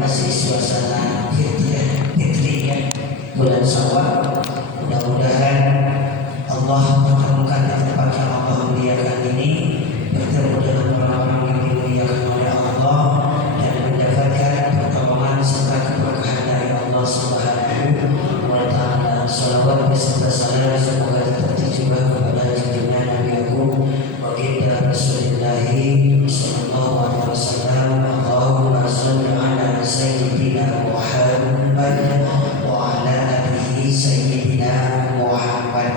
Masih suasana fitriyah bulan Syawal. Mudah-mudahan Allah mempertemukan di tempat yang Allah muliakan ini, bertemu dengan orang-orang yang dimuliakan oleh Allah dan mendapatkan pertolongan serta keberkahan dari Allah Subhanahu wa Ta'ala. Salawat beserta salam semoga tetap tercurah kepada junjungan Nabi Agung baginda Rasulullah sallallahu alaihi wasallam. Allahumma shalli ala sayyidina Muhammad wa ala alihi sayyidina Muhammad.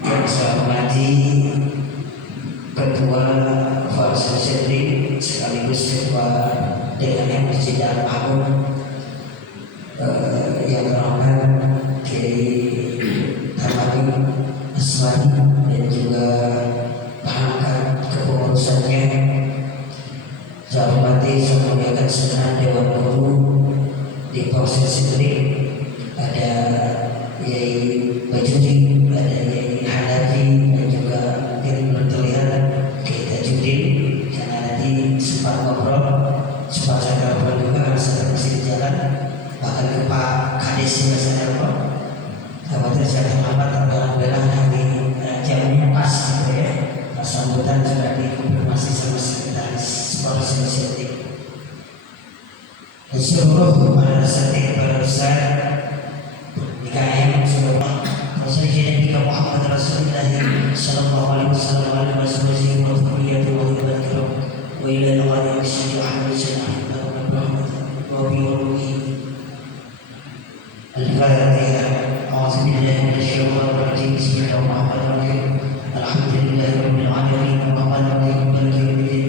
Yang saya hormati Ketua Faisal Syedri sekaligus Ketua DKM Masjid Al-Agung, yang terhormat Kiai Hamadi Aswani dan juga perangkat kepengurusannya. Saya hormati semuanya senang Dewan Guru di Faisal Syedri, ada Yai Bajuri, ada Yai Hanafi dan juga yang belum terlihat kita Judin, karena nanti sempat ngobrol, sempat saya ngobrol juga karena saya masih di jalan, bahkan ke Pak Kades juga saya ngobrol. Khawatir saya terlambat, alhamdulillah hari jamnya pas gitu ya. Sambutan sudah dikonfirmasi sama sekretaris Faisal Syedri. Dan seluruh para asatidz, para ustaz DKM seluruh Sayyidina Muhammad Rasulullah sallallahu alaihi wasallam wa ala alihi wa sahbihi wa barakatuh wa ila al-ghayri syajju ahmad sallallahu wa bihi al-Fatihah. A'udzu billahi minasyaitonir rajim. Bismillahirrahmanirrahim. Alhamdulillahi rabbil alamin arrahmanir rahim maliki yaumiddin.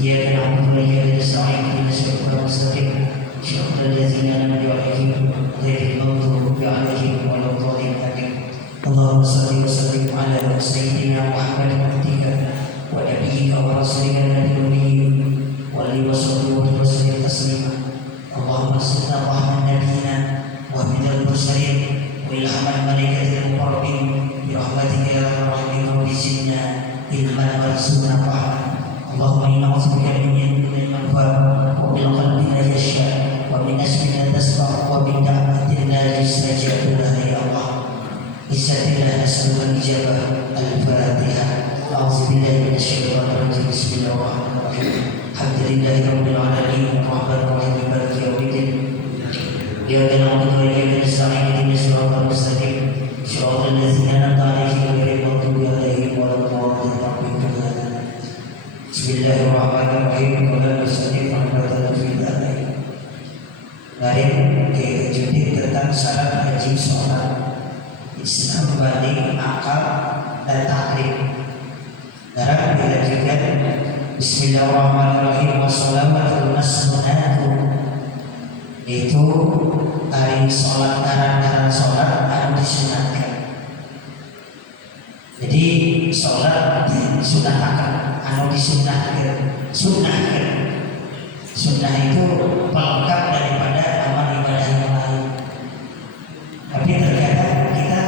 Iyyaka na'budu wa iyyaka nasta'in ihdinas siratal mustaqim siratal ladzina an'amta 'alaihim ghairil maghdubi 'alaihim waladdallin. Allahumma shalli wa sallim ala sayyidina Muhammad abdika wa nabiyyika wa rasulika nabiyil ummi wa alihi wa sahbihi wa sallim taslima. Allahumma salli ala nabiyyina wa minal mursalin wa ilhamal malaikatil muqarrabin bi rahmatika ya arhamar rahimin wa bisinna ilman warzuqna fahman. Allahumma inna na'udzubika min ilmin la yanfa' wa min qalbin la yakhsha wa min asmin la tasma' wa min da'watin la yustajab laha ya Allah. Bismillah nas'alul ijabah. Al-Fatihah. A'udzu billahi minasyaitonir rajim. Bismillahirrahmanirrahim. Alhamdulillahi rabbil alamin arrahmanir rahim maliki yaumiddin. Iyyaka na'budu wa iyyaka nasta'in ihdinas siratal mustaqim siratal ladzina an'amta 'alaihim ghairil maghdubi 'alaihim waladdallin. Bismillahirrahmanirrahim. Qala musannif rahimahullah ta'ala. Mari kita jadi tentang syarat wajib sholat Islam balik akal dan takrib. Dalam dilanjutkan Bismillahirrahmanirrahim. Wassalamatul masnunatu, itu hari sholat, ngaran sholat harus disunatkan. Jadi sholat disunatkan, anu disunatkan. Sunnah itu pelengkap daripada amal ibadah yang lain. Tapi terkadang kita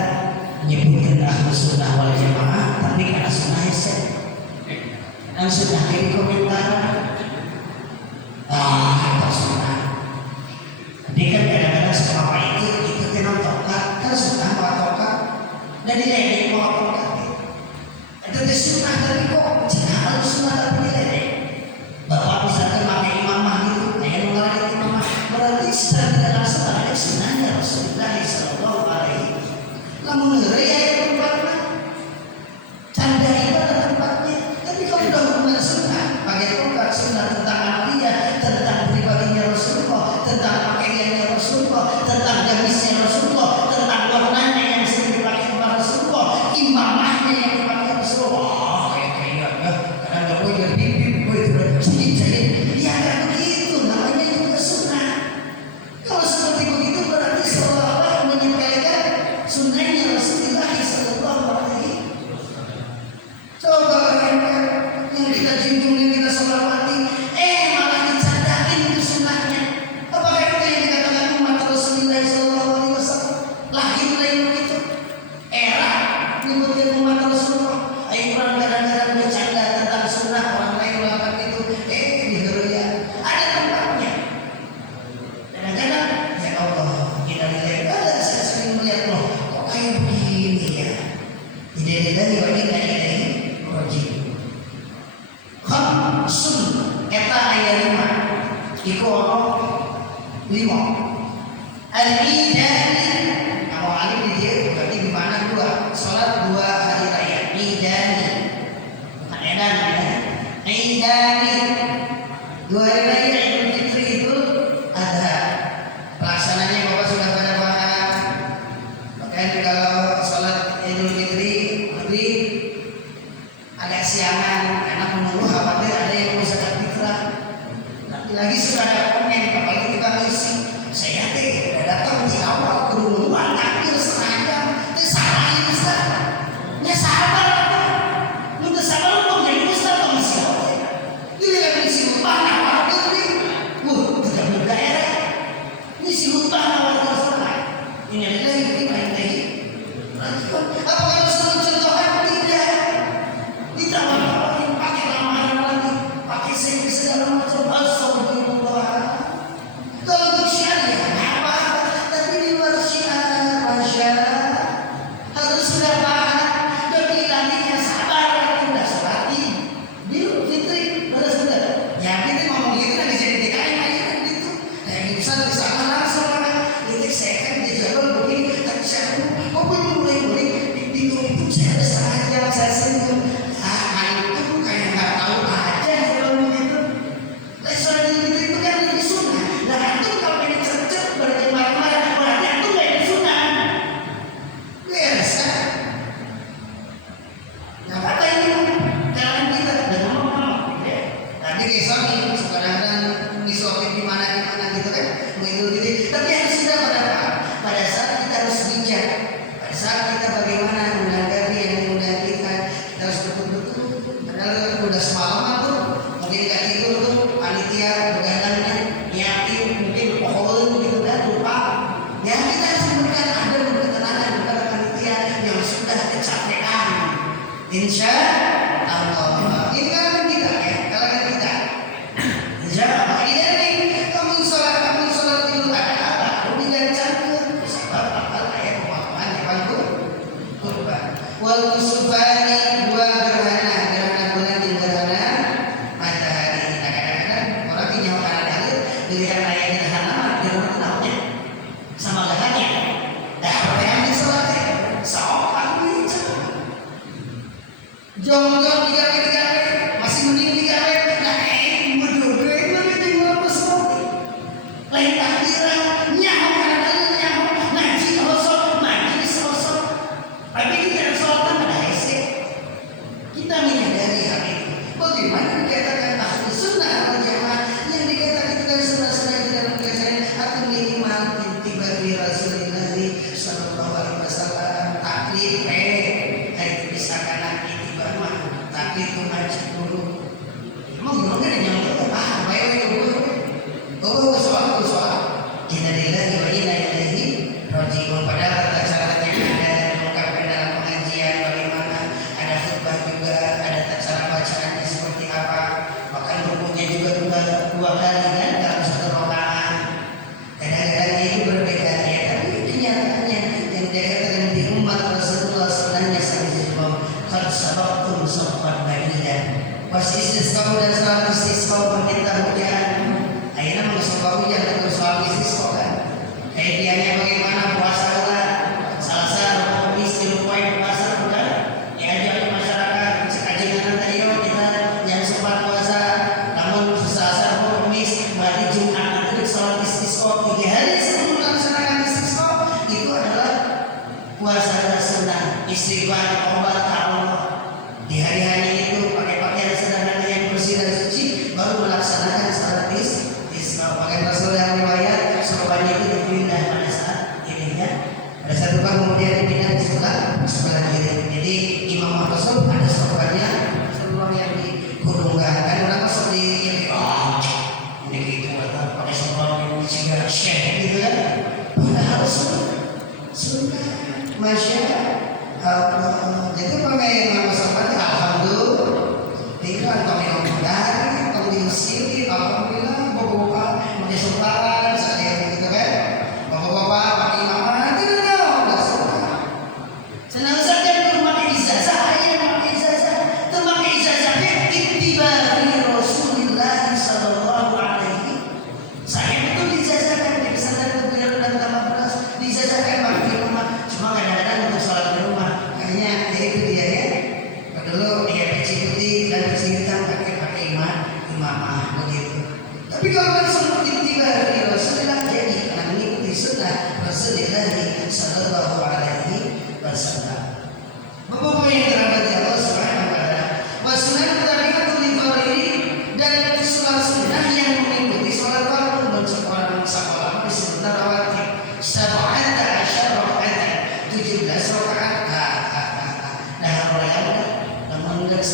menyebutkan ahlus sunnah wal jamaah, tapi karena sunnah hese, kan sunnah jadi komentar, kata sunnah. Jadi kan kadang-kadang seberapa itu tenang tokat, kan sunnah bawa tokat, dan diledek bawa tokat. Itu sunnah tapi kok cina ahlus sunnah tapi diledek. Bapak misalkan pakai imamah gitu, kayak mengarang imamah, berarti secara tidak langsung ada sunnahnya Rasulullah sallallahu alaihi wasallam. Lamun ngeri ya tempatnya, canda ibadah tempat Iku apa? 5. Al-Idani. Kalau alim di dia berarti di mana 2? Salat 2 hari raya. Idani. Bukan edan ya. Idani. 2 hari raya Idul Fitri, Idul Adha. Pelaksananya Bapak sudah pada paham. Makanya kalau salat Idul Fitri maghrib agak siangan karena menunggu khawatir ada yang mau zakat fitrah. Lagi sudah ada komen, apalagi kita ngisi. Saya udah datang di awal ke duluan, akhir setengah jam. Itu salah ini Ustaz. Ya sabar apa? Lu udah sabar lu mau jadi Ustaz atau masih apa? Ini yang ngisi hutang awal ke ini. Tidak mudah ya. Ngisi hutang awal ke setengah. Ini lagi. Apa yang sudah contohkan? Tidak. Ditawar-tawarin pakai lamaran lagi, pakai segala macam. Astagfirullah. Kalau untuk syariah apa? Tapi di luar syiar, masya harus sudah paham. Dan bilangnya sabar, udah selati. Bil Fitri, sudah. Ya kita ngomong gitu kan bisa DKI kan gitu. Kayak bisa di sana langsung itu saya kan di jalur begini, tapi saya kok belum mulai di itu saya ada saja saya senyum. Itu kayak nggak tahu aja kalau begitu. Soal itu kan lebih sunnah. Nah itu kalau ini cercet berarti marah-marah, berarti itu nggak ada sunnah. Biasa. Nah kata ini jangan kita dan ngomong. Tadi kisah nih sekarang disuapin di mana gitu kan, begitu gitu. Tapi harus kita pada saat kita harus bijak. Pada saat kita bagaimana menanggapi yang diundang kita harus betul-betul. Padahal udah semalaman tuh, mungkin gak tidur tuh, panitia begadangnya, nyiapin, mungkin pohon gitu kan, lupa. Ya kita harus memberikan ada ketenangan kepada panitia yang sudah kecapean. Insya Allah. Ini kan kita ya, kalau kita. Insya Allah. Ini kamu sholat dulu ada apa? Lebih gancang. Sebab apa lah ya pemahaman yang paling kurban. Wal musufani 2 gerhana bulan di gerhana matahari. Kadang-kadang orang punya makanan dalil dilihat ayat gerhana di rumah tahunya sama gerhana. Dah apa yang disolatnya? Sok aku itu. Jong-jong 3 kali masih mending 3 kali. Nah berdua itu ngapa semua? Lain takbiran, nyaho karena nyaho, najis hosok, majlis hosok. Tapi kita sholat pada esek. Kita menyadari hal itu. Bagaimana dikatakan ahli sunnah wal jamaah yang dikatakan kita sunnah-sunnah di dalam keyakinan atau minimal tiba di Rasulullah sallallahu alaihi wasallam taklid itu bisa karena tiba mah taklid itu wajib dulu. Emang gimana yang paham baik dulu. Soal kita lillahi wa inna ilaihi raji'un. Padahal tata caranya ada diungkapkan dalam pengajian bagaimana, ada khutbah juga, ada cara bacaannya seperti apa, bahkan rukunya juga 2 kali kan dalam 1 rakaat. Kadang-kadang itu berbeda ya, tapi kenyataannya yang dikatakan di umat Rasulullah sebenarnya sallallahu qad sabaqtum safwan ba'idan. Was istisqa dan salat istisqa meminta hujan. Akhirnya mengisahkan hujan dan soal istisqa kan. Kaitannya bagaimana puasa bulan Selasa, Rabu, Kamis, Jumat, puasa bulan. Diajak masyarakat sekajian tadi kita yang sempat puasa, namun Selasa, Rabu, Kamis, hari Jumat nanti sholat istisqa 3 hari sebelum melaksanakan istisqa itu adalah puasa sunnah, istighfar, taubat Allah. Di hari-hari itu pakai pakaian sederhana yang bersih dan suci baru melaksanakan sholat istisqa. Pakai Rasul yang riwayat sorbannya itu dipindah pada saat ini ya. Pada saat itu kemudian dipindah di sebelah kiri. Jadi Imam Rasul ada sorbannya Rasulullah yang dihudungkan. Kan orang masuk di ini gitu pakai sorban sehingga syekh gitu kan. Padahal sunnah masya Allah. Jadi pakai Imam sorban alhamdulillah. Tinggal kami dari kami diusir alhamdulillah bapak-bapak pakai sorban saya gitu kan. Bapak-bapak pakai imaman tidak tahu udah sunnah. Senang saja belum pakai ijazah, ayah pakai ijazah. Terpakai ijazahnya ittiba Rasulullah sallallahu alaihi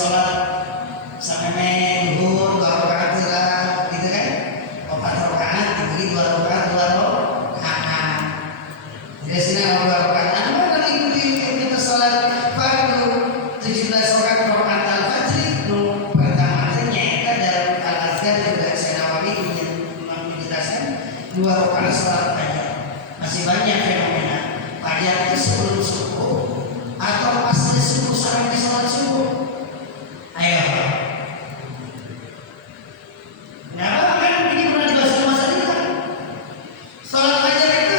sholat sampai zuhur 2 rakaat lah, gitu kan? 4 rakaat dibagi 2 rakaat 2 rakaat. Jadi sini 2 rakaat. Apa kali ikuti kita sholat fardu 17 rakaat al-fajr nu pertama ternyata dalam al-azhar juga Nawawi menjelaskan 2 rakaat sholat fajar. Masih banyak fenomena fajar itu sebelum subuh atau pas subuh sampai sholat subuh. Ayo. Kenapa kan ini pernah dibahas di masa ini kan? Sholat fajar itu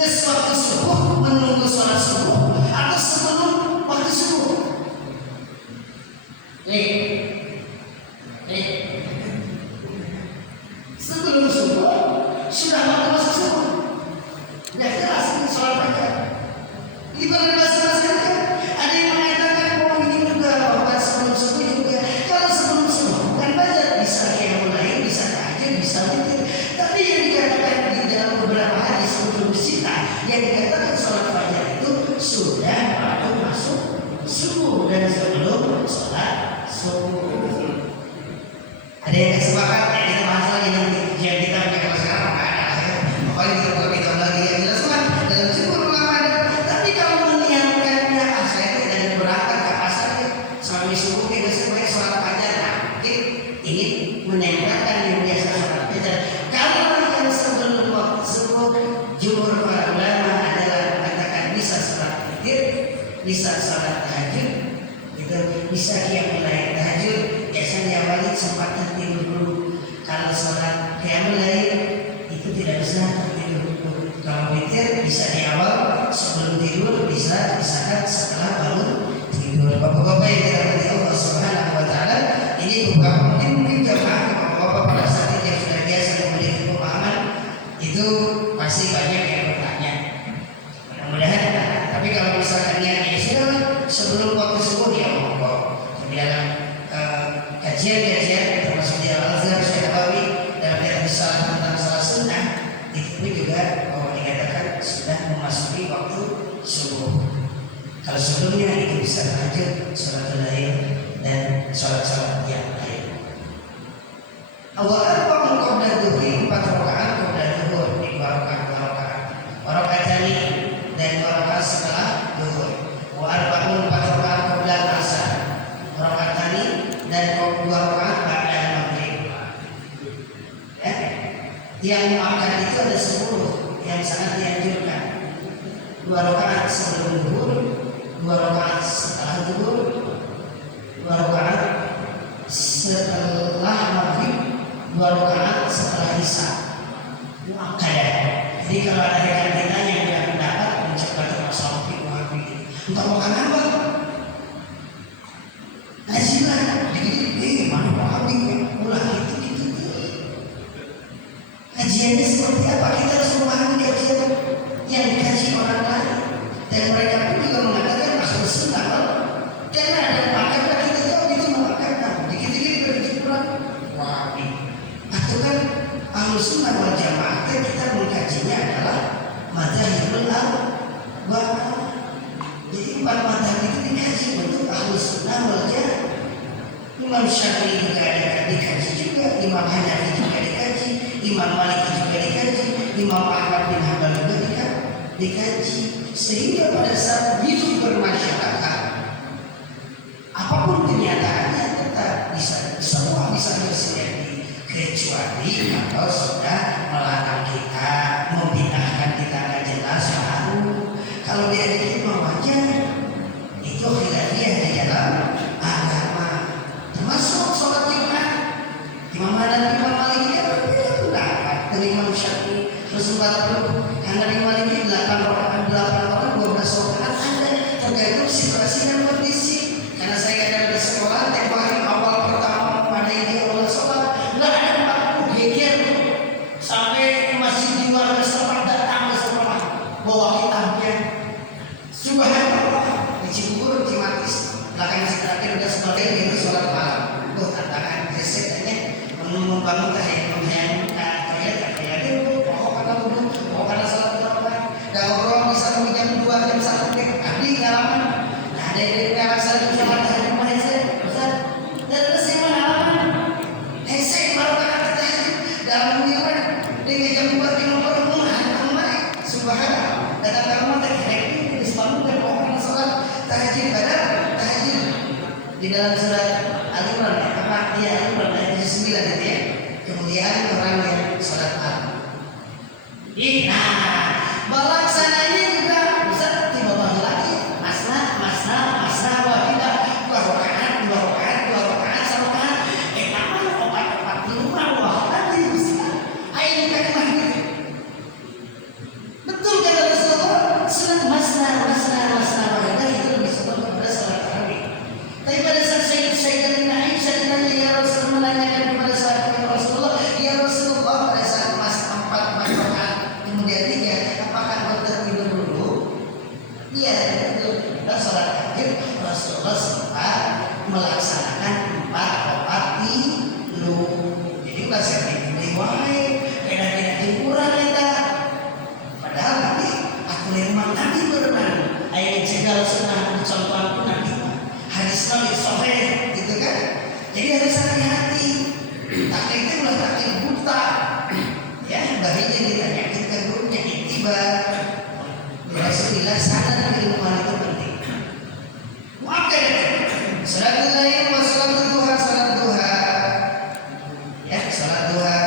waktu subuh menunggu sholat subuh atau sebelum waktu subuh. Nih, sebelum subuh sudah waktu masuk subuh. Tidak jelas ini sholat fajar. Ibarat bahasa kan ada yang mengatakan bahwa ini juga bahwa sebelum subuh juga. Kalau sebelum subuh bukan fajar, bisa mulai, bisa tahajud, bisa witir. Tapi yang dikatakan di dalam beberapa hadis sebelum sita yang dikatakan sholat fajar itu sudah baru masuk subuh dan sebelum sholat subuh. Ada yang kesepakat ya kita bahas lagi nanti. Yang kita punya kalau sekarang nggak ada ya. Pokoknya kita buat kita lagi yang jelas kan dalam jumhur ulama. Tapi kalau meniatkannya saya tidak berangkat ke pasar sampai subuh kita sebagai sholat fajar. Nah, ini menempelkan yang biasa sholat fajar. Kalau yang sebelum waktu subuh jumhur para ulama adalah mengatakan bisa sholat witir, bisa sholat tahajud, itu bisa qiyamul lail tahajud. Biasanya diawali sempat tertidur dulu. Kalau sholat qiyamul lail itu tidak bisa tertidur dulu. Kalau witir bisa di awal sebelum tidur, bisa disakat setelah bangun tidur. Bapak-bapak yang dirahmati Allah Subhanahu wa taala, ini bukan mungkin jemaah bapak-bapak pada saat ini yang sudah biasa memiliki pemahaman itu pasti banyak yang bertanya. Mudah-mudahan. Tapi kalau misalkan niatnya sudah sebelum waktu subuh ya monggo. Di dalam kajian-kajian termasuk di Al-Azhar Syekh Nawawi dalam risalah tentang salat sunnah itu juga dikatakan sudah memasuki waktu subuh. Kalau sebelumnya itu bisa tahajud, sholat lain dan sholat-sholat yang lain. Awal arba'un qabla dhuhri 4 rakaat qabla dhuhur, 2 rakaat. Rakaatani dan 2 rakaat setelah dhuhur. Wa arba'un 4 rakaat qabla asar. Rakaatani dan 2 rakaat ba'da maghrib. Ya. Yang makan itu ada 10 yang sangat dianjurkan. 2 rakaat sebelum zuhur, 2 rakaat setelah zuhur, 2 rakaat setelah maghrib, 2 rakaat setelah isya. Muakkadah. Jadi kalau ada rekan kita yang tidak mendapat mencoba termasuk Wahabi, untuk makan apa? Hajilah, dikit-dikit, mana Wahabi? Ulah gitu. Kajiannya seperti apa? Kita harus memahami kajian yang dikaji orang lain. Dan mereka pun juga mengatakan masuk sunnah. Karena ada makan, kita tahu itu memakan. Dikit-dikit berdikit kurang. Wahabi. Atau kan Ahlus Sunnah wal Jamaah kita mengkajinya adalah mazhabul arba'ah. Jadi 4 mazhab itu dikaji untuk Ahlus Sunnah wal Jamaah. Imam Syafi'i juga ada dikaji juga, Imam Hanafi juga dikaji, Imam Malik juga dikaji, Imam Ahmad bin Hanbal juga dikaji. Sehingga pada saat hidup bermasyarakat, apapun kenyataannya tetap bisa semua bisa bersinergi, kecuali kalau sudah melarang kita, membidahkan kita nggak jelas baru. Kalau dia dikit wajar, itu khilafiyah di dalam agama. Termasuk sholat Jumat, Imam Hanafi, Imam Maliki kan berbeda pendapat dari Imam Syafi'i. Terus 40, Hanafi, Maliki 8 orang, 12 rakaat ada, tergantung situasi dan kondisi. Karena saya ada di sekolah, tempoh hari awal pertama pada ini awal sholat, nggak ada 40 geger sampai masih di luar setempat datang ke sekolah bawa kitabnya. Subhanallah, di Cibubur, Cimatis, belakang terakhir udah sebagai itu sholat malam. Tantangan geseknya membangun tahayang toilet karena sholat malam. Dan orang bisa jam 2 jam 1 abdi ngalaman. Nah dari ngalaman saya sholat tahayang mana saya surat Al-Imran apa dia Al-Imran ayat 9 itu ya. Kemudian orang yang sholat malam. Nah, melaksananya juga bisa tiba-tiba lagi masna wahidah dua rakaat satu rakaat nama opat di rumah wah tadi bisa ayo kalimat gitu betul kata Rasulullah sunat masna wahidah itu lebih sebut kepada salat tarawih. Tapi pada saat Sayyidatina Aisyah ditanya ya Rasulullah menanyakan kepada sahabat Rasulullah ya Rasulullah pada saat mas 4 rakaat kemudian 3 apakah kita tidur dulu? Iya betul. Dan sholat tahajud Rasulullah sempat melaksanakan 4 rakaat tidur. Jadi bukan saya tidur wahai kena kurang kita. Padahal nanti aku memang nanti berenang. Ayat segala sunnah contohan pun nanti hadis Nabi sahih gitu kan. Jadi harus hati-hati. Takdir itu ulah takdir buta. Ya baginya ditanyakkan gurunya tiba. Rasulullah sanad ilmuwan itu penting. Maka salatul lail wa salatul duha ya salat duha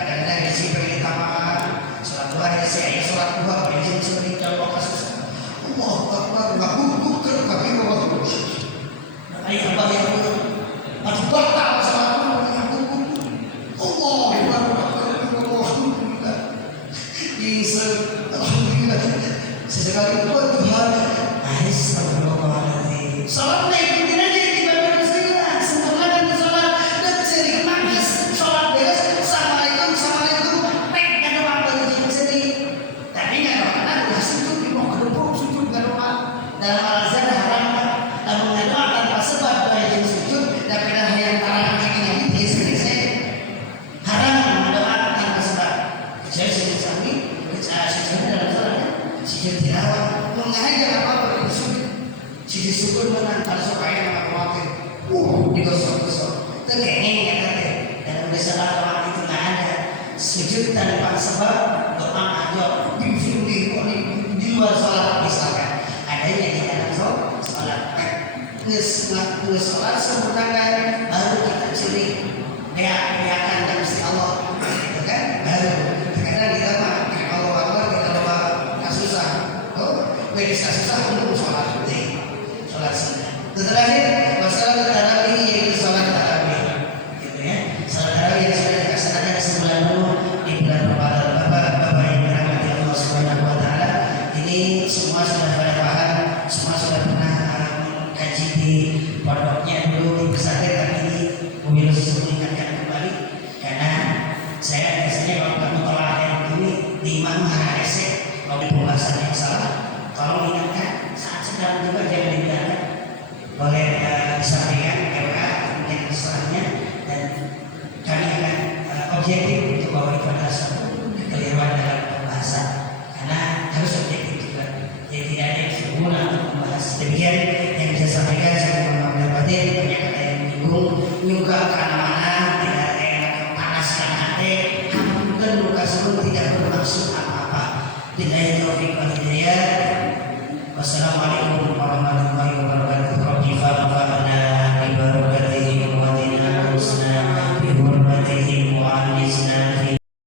kadang-kadang isi bagi tamaan salat duha isi salat duha bagi seperti kalau kasus Allahu akbar wa hukum kabir wa ayat apa yang masih batal salat duha yang hukum Allahu akbar alhamdulillah sesekali buat Tuhan astagfirullahaladzim salat ikutin aja ibadah Rasulullah sempurnakan salat dan sering nangis salat beres assalamualaikum pek gak doa bagi sendiri tapi gak doa kan udah sujud di bawah kedua sujud gak doa dalam al-azhar haram kan namun gak doa tanpa sebab bagi sujud dan pada yang tarang ini dia sendiri haram doa tanpa sebab saya sendiri sami sujud dalam salat sujud tilawah mengajar apa sujud sujud syukur menang kalau supaya nama khawatir digosok-gosok terkengeng ya tadi dalam salat doa itu nggak ada sujud tanpa sebab doa aja di luar salat misalkan adanya di dalam salat nges salat sempurnakan baru kita curi beakan dan mesti Allah gitu kan baru karena kita mah Allah Akbar kita lupa kasusah beres kasusah untuk sholat sunnah. Terakhir masalah tarawih yaitu sholat tarawih gitu ya. Sholat tarawih yang sudah dilaksanakan sebulan penuh di bulan Ramadan. Bapak yang dirahmati Allah Subhanahu wa taala, ini semua sudah pada paham, semua sudah pernah kaji di pondoknya dulu di pesantren, tapi ini mobil mengingatkan kembali karena saya biasanya kalau kamu tolak yang begini di imam HRS kalau di pembahasan yang salah tolong ingatkan saat sedang juga jangan dibiarkan boleh disampaikan KWA kemudian kesalahannya dan kami akan objektif untuk bawa kepada satu kekeliruan dalam pembahasan karena harus objektif juga jadi tidak ada yang sempurna untuk membahas demikian yang bisa sampaikan saya mohon maaf batin banyak kata yang menyinggung juga karena mana tidak ada yang panaskan hati hampir luka sebelum tidak bermaksud apa-apa. Billahi taufiq wal hidayah. Wassalamualaikum